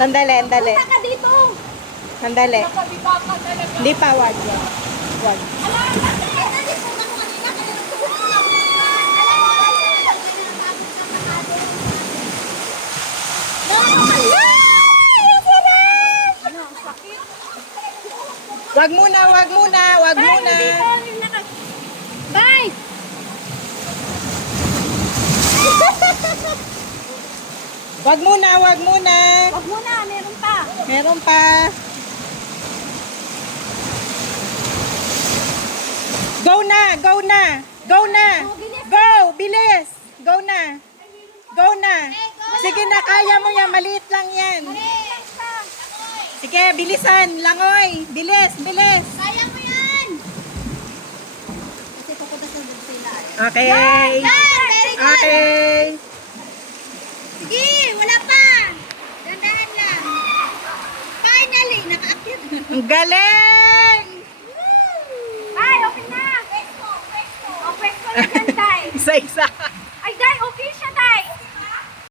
Sandali, sandali. Punta ka dito. Sandali. Nakabita ka talaga. Hindi pa, wag. Wag. Ala, kasi punta ko kanina. Ano, ang sakit. Wag muna, wag muna, wag muna. Bye! Wag muna, wag muna. Wag muna, meron pa. Meron pa. Go na, go na. Go na. Go, bilis. Go na. Go na. Sige na, kaya mo yan. Maliit lang yan. Sige, bilisan. Langoy. Bilis, bilis. Kaya mo yan! Kasi pupunta sa sila. Okay. Very good! Okay. Sige, wala pa! Dandahan lang. Finally, nakaakyat. Ang galing. Ay, okay na! Pwesto, pwesto. O, pwesto na dyan, tay. Isa-isa.